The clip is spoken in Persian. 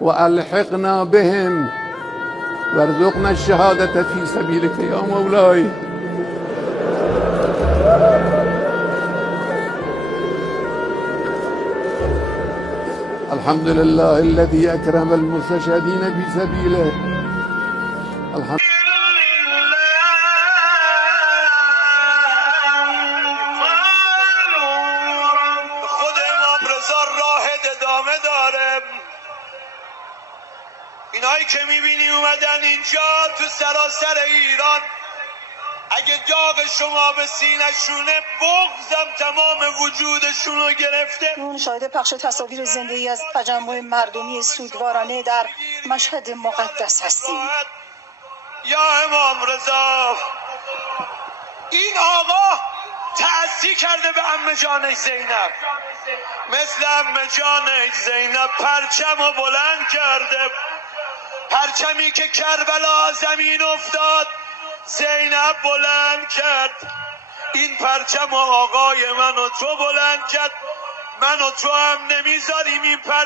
وألحقنا بهم وارزقنا الشهادة في سبيلك يا مولاي. الحمد لله الذي أكرم المستشهدين في سبيله. الحمد خود امام رضا راه ادامه داره. اینایی که میبینی اومدن اینجا تو سراسر ایران، اگه داغ شما به سینه‌شونه، بغضم تمام وجودشون رو گرفته. اون شاهد پخش تصاویر زنده‌ای از تجمع مردمی سوگوارانه در مشهد مقدس هستیم. یا امام رضا، این آقا تعصی کرده به عمه جانش زینب، مثل عمه جانش زینب پرچم رو بلند کرده، پرچمی که کربلا زمین افتاد زینب بلند کرد. این پرچم آقای من و تو بلند کرد، من و تو هم نمیذاریم این پرچم